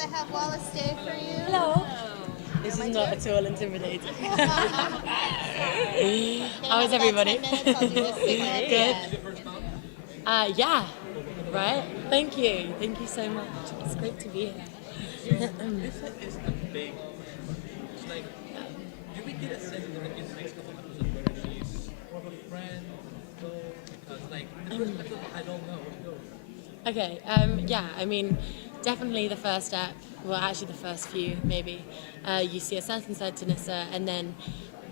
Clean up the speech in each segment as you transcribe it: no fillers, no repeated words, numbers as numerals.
I have Wallis Day for you. Hello. This is not at all intimidating. How is everybody? 10 minutes, I'll do this segment. Good. Yeah. Right. Thank you. Thank you so much. It's great to be here. This is a big. It's like, do we get a sense in the next couple of episodes whether she's more of a friend, though? Because, like, in the first episode, I don't know. Okay. Yeah. I mean, definitely the first step. Well, actually, the first few maybe. You see a certain side to Nissa, and then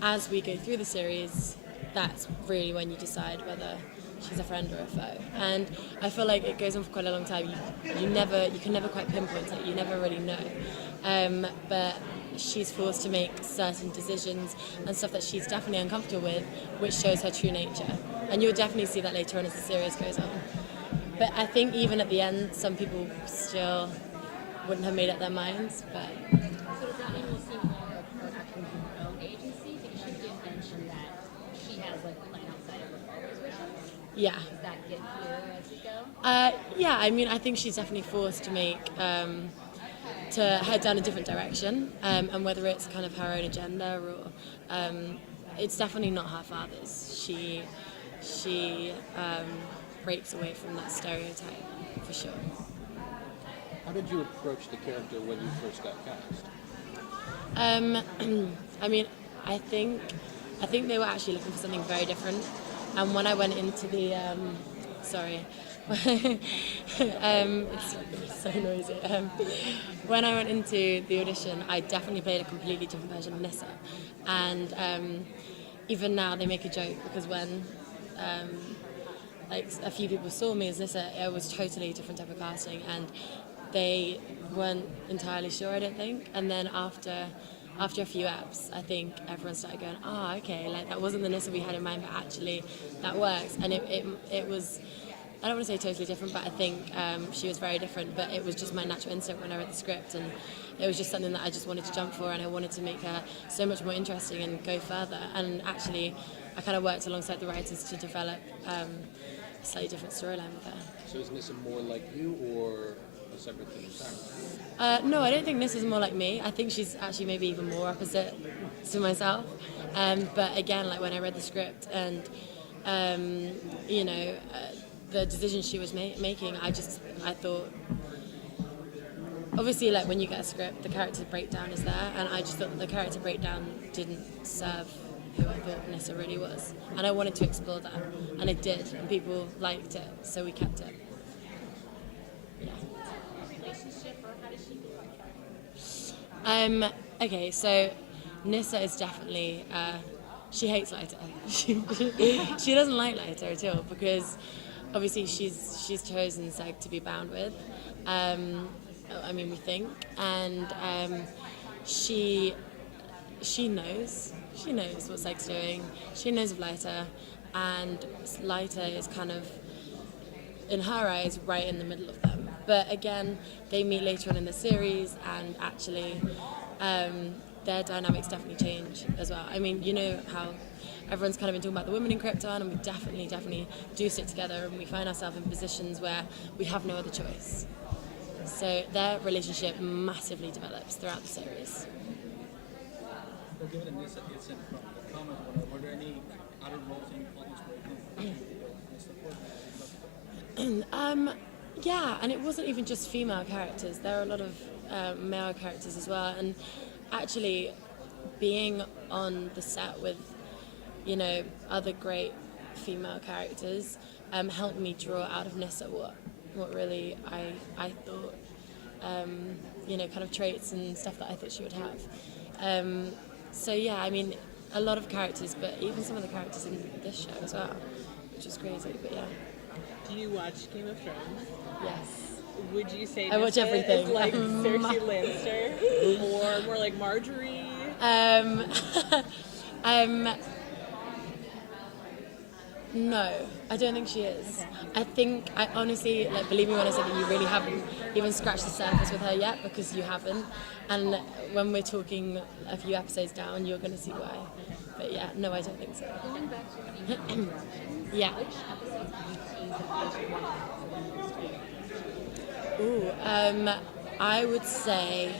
as we go through the series, that's really when you decide whether she's a friend or a foe. And I feel like it goes on for quite a long time. You can never quite pinpoint it. You never really know. But she's forced to make certain decisions and stuff that she's definitely uncomfortable with, which shows her true nature. And you'll definitely see that later on as the series goes on. But I think even at the end, some people still wouldn't have made up their minds. But So does that mean we'll see more of her actually with her own agency? Because she did mention that she has like a plan outside of her father's wishes. yeah. Does that get clearer as we go? Yeah, I mean, I think she's definitely forced to to head down a different direction, and whether it's kind of her own agenda or it's definitely not her father's. She breaks away from that stereotype for sure. How did you approach the character when you first got cast? I mean, I think they were actually looking for something very different, and when I went into the it's so noisy. When I went into the audition, I definitely played a completely different version of Nissa, and even now they make a joke because when like a few people saw me as Nissa, it was totally a different type of casting, and they weren't entirely sure, I don't think. And then after a few apps, I think everyone started going, okay, like that wasn't the Nissa we had in mind, but actually that works. And it was, I don't want to say totally different, but I think she was very different, but it was just my natural instinct when I read the script, and it was just something that I just wanted to jump for, and I wanted to make her so much more interesting and go further. And actually, I kind of worked alongside the writers to develop a slightly different storyline with her. So is Nissa more like you or a separate thing entirely? No, I don't think Nissa's more like me. I think she's actually maybe even more opposite to myself. But again, like when I read the script and the decisions she was making, I thought, obviously, like when you get a script, the character breakdown is there, and I just thought that the character breakdown didn't serve who I thought Nissa really was, and I wanted to explore that, and it did, and people liked it, so we kept it. Yeah. Relationship, or how does she feel about it? Okay, so Nissa is definitely she hates Leiter. She doesn't like Leiter at all because obviously she's chosen Seg to be bound with. I mean, we think, and she knows what Seg's doing. She knows of Leiter, and Leiter is kind of, in her eyes, right in the middle of them. But again, they meet later on in the series, and actually, their dynamics definitely change as well. I mean, you know how everyone's kind of been talking about the women in Krypton, and we definitely do sit together, and we find ourselves in positions where we have no other choice. So their relationship massively develops throughout the series. Well, given that Nissa gets in from the comic, were there any other roles in Wallis where Yeah, and it wasn't even just female characters. There are a lot of male characters as well. And actually, being on the set with, other great female characters helped me draw out of Nissa what really I thought, kind of traits and stuff that I thought she would have. So yeah, I mean, a lot of characters, but even some of the characters in this show as well, which is crazy, but yeah. Do you watch Game of Thrones? Yes. Would you say I watch Nissa everything. is like Cersei Lannister or more like Marjorie? No, I don't think she is. Okay. I honestly, believe me when I say that you really haven't even scratched the surface with her yet, because you haven't. And when we're talking a few episodes down, you're going to see why. But yeah, no, I don't think so. Going back to what you mentioned, Yeah. which episodes do you tease the most you want to Ooh, I would say,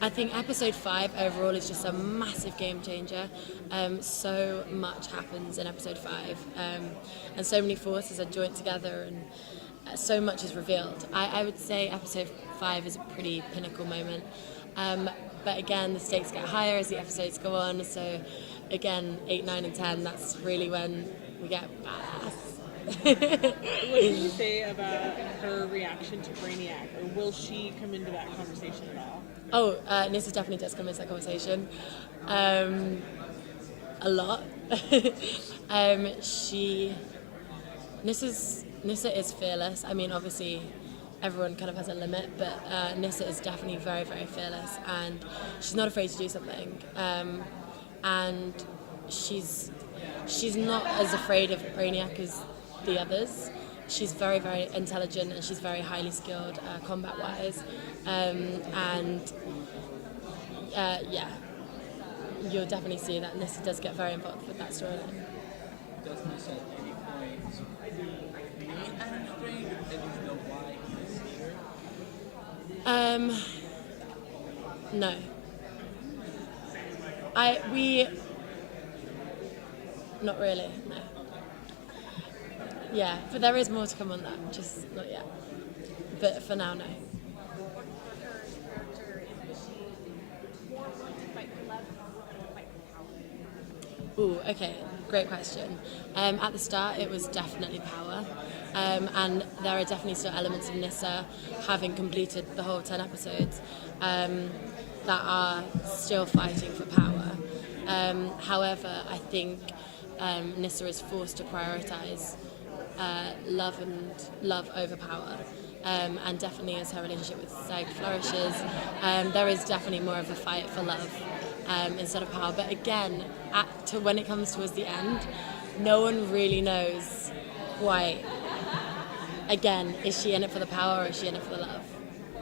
I think episode 5 overall is just a massive game changer. So much happens in episode 5, and so many forces are joined together, and so much is revealed. I would say episode 5 is a pretty pinnacle moment. But again, the stakes get higher as the episodes go on. So again, 8, 9, and 10, that's really when we get badass. What did you say about her reaction to Brainiac, or will she come into that conversation at all? Oh, Nissa definitely does come into that conversation. A lot. Nissa is fearless. I mean, obviously, everyone kind of has a limit, but Nissa is definitely very, very fearless, and she's not afraid to do something. And she's not as afraid of Brainiac as the others. She's very, very intelligent, and she's very highly skilled combat-wise. Yeah, you'll definitely see that Nissa does get very involved with that storyline. Does Nissa at any point create Adam Strange, and you know why he's here? No. Not really, no. Yeah, but there is more to come on that, just not yet. But for now, no. Ooh, okay, great question. At the start, it was definitely power. And there are definitely still elements of Nissa, having completed the whole 10 episodes, that are still fighting for power. However, I think Nissa is forced to prioritise love over power. And definitely as her relationship with S.H.I.E.L.D. flourishes, there is definitely more of a fight for love instead of power. But again, when it comes towards the end, no one really knows quite. Again, is she in it for the power or is she in it for the love?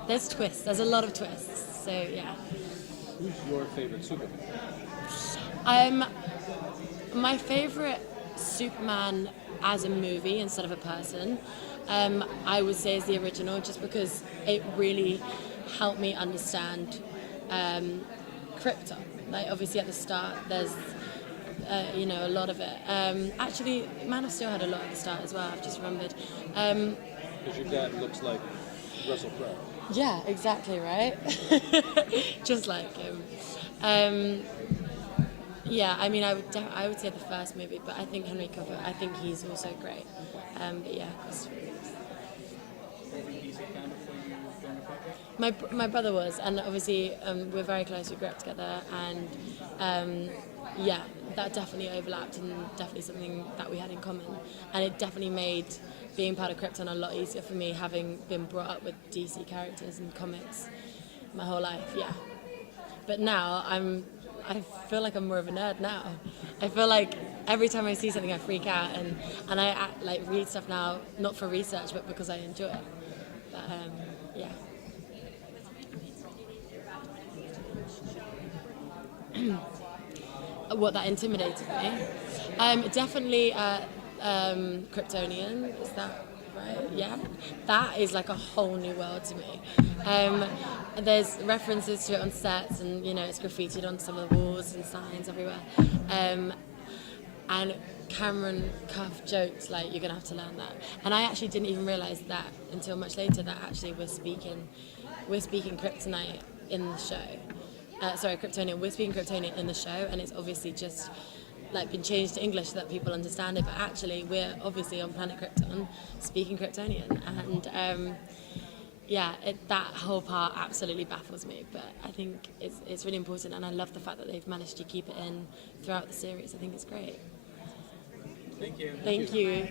There's twists. There's a lot of twists. So yeah. Who's your favorite Superman? My favorite Superman as a movie instead of a person, I would say is the original, just because it really helped me understand Krypton. Like obviously at the start, there's a lot of it. Actually, Man of Steel had a lot at the start as well. I've just remembered. Because your dad looks like Russell Crowe. Yeah, exactly right. Just like him. Yeah, I mean, I would say the first movie, but I think Henry Cuffe, I think he's also great. But yeah, my brother was, and obviously we're very close. We grew up together, and yeah, that definitely overlapped, and definitely something that we had in common. And it definitely made being part of Krypton a lot easier for me, having been brought up with DC characters and comics my whole life. Yeah, but now I feel like I'm more of a nerd now. I feel like every time I see something I freak out, and I read stuff now, not for research but because I enjoy it. But yeah. What that intimidated me? Definitely Kryptonian, is that right? Yeah. That is like a whole new world to me. There's references to it on sets, and it's graffitied on some of the walls and signs everywhere. And Cameron Cuffe joked like, you're gonna have to learn that. And I actually didn't even realise that until much later, that actually we're speaking Kryptonite in the show. Kryptonian. We're speaking Kryptonian in the show, and it's obviously just been changed to English so that people understand it. But actually, we're obviously on planet Krypton speaking Kryptonian, and that whole part absolutely baffles me. But I think it's really important, and I love the fact that they've managed to keep it in throughout the series. I think it's great. Thank you. Thank you.